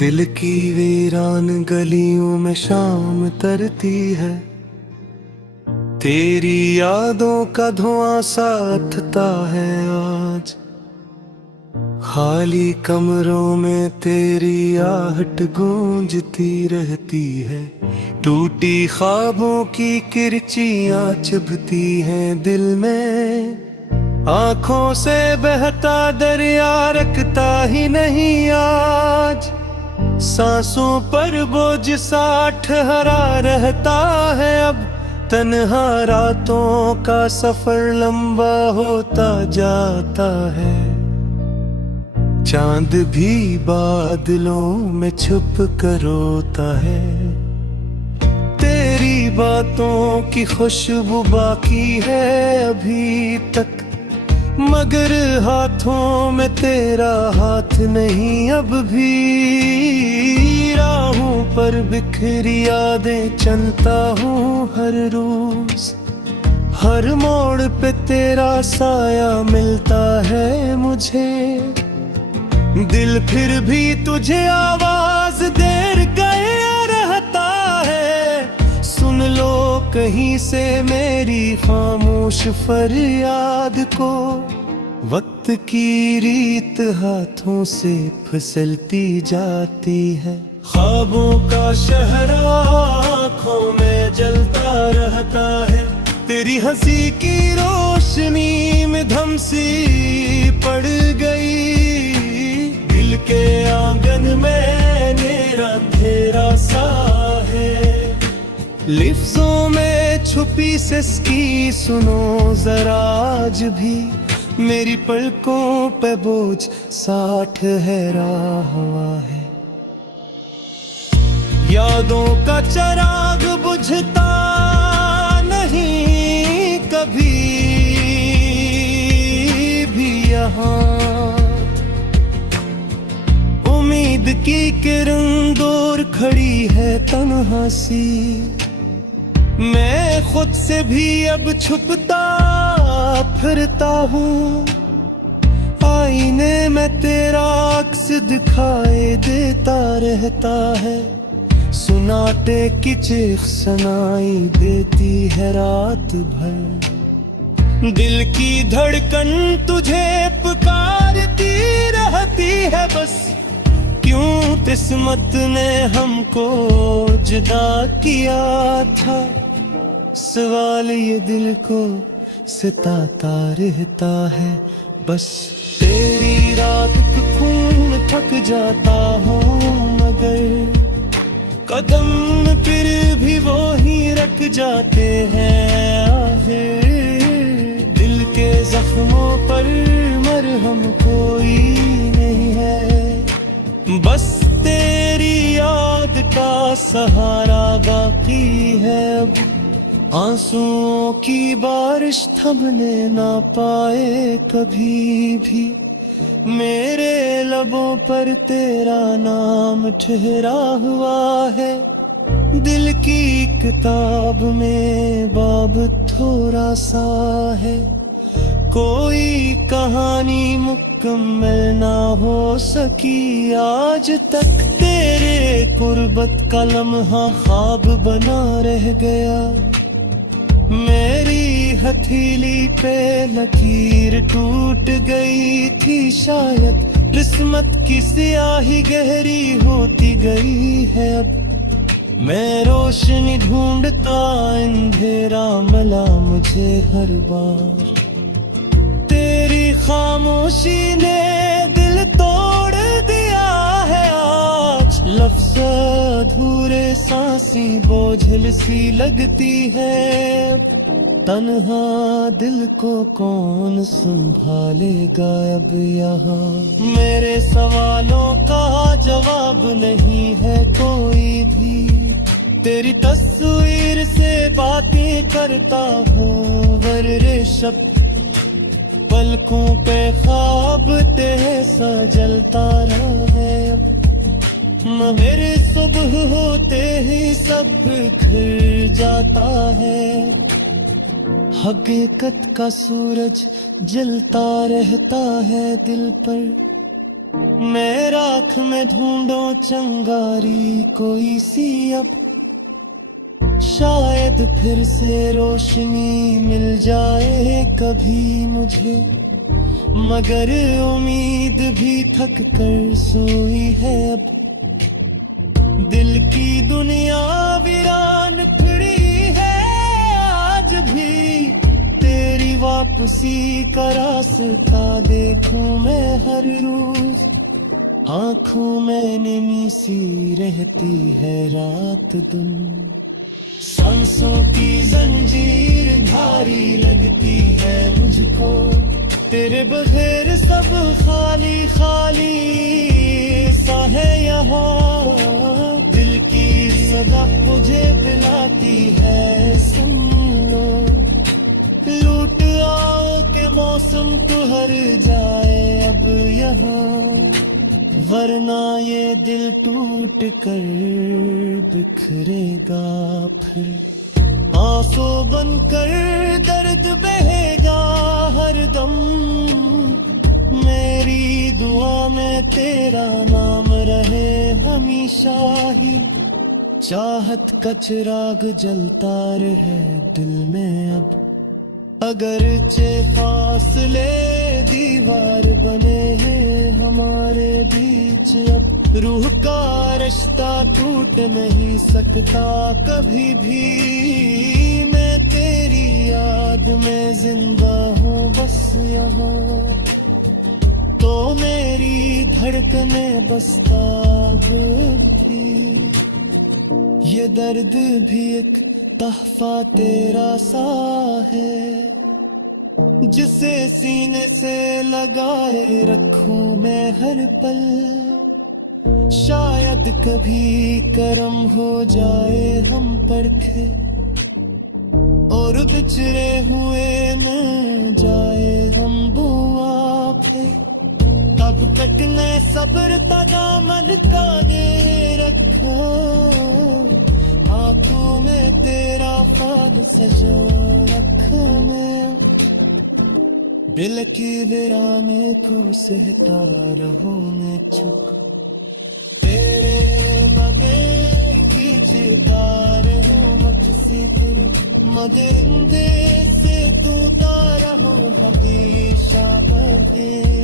दिल की वीरान गलियों में शाम तरती है, तेरी यादों का धुआं साथता है आज। खाली कमरों में तेरी आहट गूंजती रहती है, टूटी ख्वाबों की किरचियां चुभती हैं दिल में। आंखों से बहता दरिया रखता ही नहीं आज, सांसों पर बोझ सा ठहरा रहता है अब। तन्हा रातों का सफर लंबा होता जाता है, चांद भी बादलों में छुप कर रोता है। तेरी बातों की खुशबू बाकी है अभी तक, मगर हाथों में तेरा हाथ नहीं अब भी। राहों पर बिखरी यादें चलता हूँ हर रोज, हर मोड़ पे तेरा साया मिलता है मुझे। दिल फिर भी तुझे आवाज देर गया रहता है, सुन लो कहीं से मेरी खामोश फरियाद को। वक्त की रीत हाथों से फिसलती जाती है, ख्वाबों का शहर आँखों में जलता रहता है। तेरी हंसी की रोशनी में धमसी पड़ गई, दिल के आंगन में मेरा अंधेरा सा है। लिफ्ज़ों में छुपी सिसकी सुनो जरा आज भी, मेरी पलकों पे बोझ सा ठहरा हुआ है। यादों का चिराग बुझता नहीं कभी भी यहाँ, उम्मीद की किरण दूर खड़ी है तन्हा सी। मैं खुद से भी अब छुपता फिरता हूँ, आईने में तेरा अक्स दिखाई देता रहता है। सुनाटे की चीख सुनाई देती है रात भर, दिल की धड़कन तुझे पुकारती रहती है बस। क्यों किस्मत ने हमको जुदा किया था, सवाल ये दिल को सताता रहता है बस। तेरी रात पे खून थक जाता हूँ मगर कदम फिर भी वो ही रख जाते हैं आखिर। दिल के जख्मों पर मरहम कोई नहीं है, बस तेरी याद का सहारा बाकी है अब। आंसुओं की बारिश थमने ना पाए कभी भी, मेरे लबों पर तेरा नाम ठहरा हुआ है। दिल की किताब में बाब थोड़ा सा है, कोई कहानी मुकम्मल ना हो सकी आज तक। तेरे कुर्बत का लम्हा ख्वाब बना रह गया, मेरी हथेली पे लकीर टूट गई थी शायद। किस्मत की स्याही गहरी होती गई है अब, मैं रोशनी ढूंढता अंधेरा मिला मुझे हर बार। तेरी खामोशी ने दिल तोड़ दिया है आज, लफ्ज़ अधूरे सांसें बोझल सी लगती है। तन्हा दिल को कौन संभालेगा अब यहाँ, मेरे सवालों का जवाब नहीं है कोई भी। तेरी तस्वीर से बातें करता हूँ वर्रे शब्द, पलकों पे ख्वाब तेसा जलता रहा है। मेरे सुबह होते ही सब बिखर जाता है, हकीकत का सूरज जलता रहता है दिल पर। मैं राख में ढूंढो चंगारी कोई सी अब, शायद फिर से रोशनी मिल जाए कभी मुझे। मगर उम्मीद भी थक कर सोई है अब, दिल की दुनिया वीरान फिरी है आज भी। तेरी वापसी का रास्ता देखूं मैं हर रोज, आंखों में नमी सी रहती है रात दिन। सांसों की जंजीर भारी लगती है मुझको, तेरे बगैर सब खाली खाली सा है यहाँ। दिल की सदा तुझे पिलाती है सुन लो, लूट आओ के मौसम तो हर जाए अब यहाँ, वरना ये दिल टूट कर बिखरेगा फिर। आंसू बनकर दर्द बहेगा हरदम, मेरी दुआ में तेरा नाम रहे हमेशा ही। चाहत का चिराग जलता रहे दिल में अब, अगरचे फासले दीवार बने हैं हमारे बीच अब। रूह का रिश्ता टूट नहीं सकता कभी भी, मैं तेरी याद में जिंदा हूँ बस यहाँ। तो मेरी धड़कने बसता भी, ये दर्द भी एक तहफा तेरा सा है, जिसे सीने से लगाए रखूं मैं हर पल। शायद कभी करम हो जाए हम परखे, और बिछड़े हुए न जाए हम बुआ पे। तब तक मैं सब्र का दामन काने रखो, आंखों में तेरा ख्वाब सजा रखो मैं। दिल की वीराने को सहता रहूं मैं चुप, तेरे बगैर कीजिएदार हूँ मुझसे तेरे मदरिंदे से टूटा रहूं हमेशा बगैर।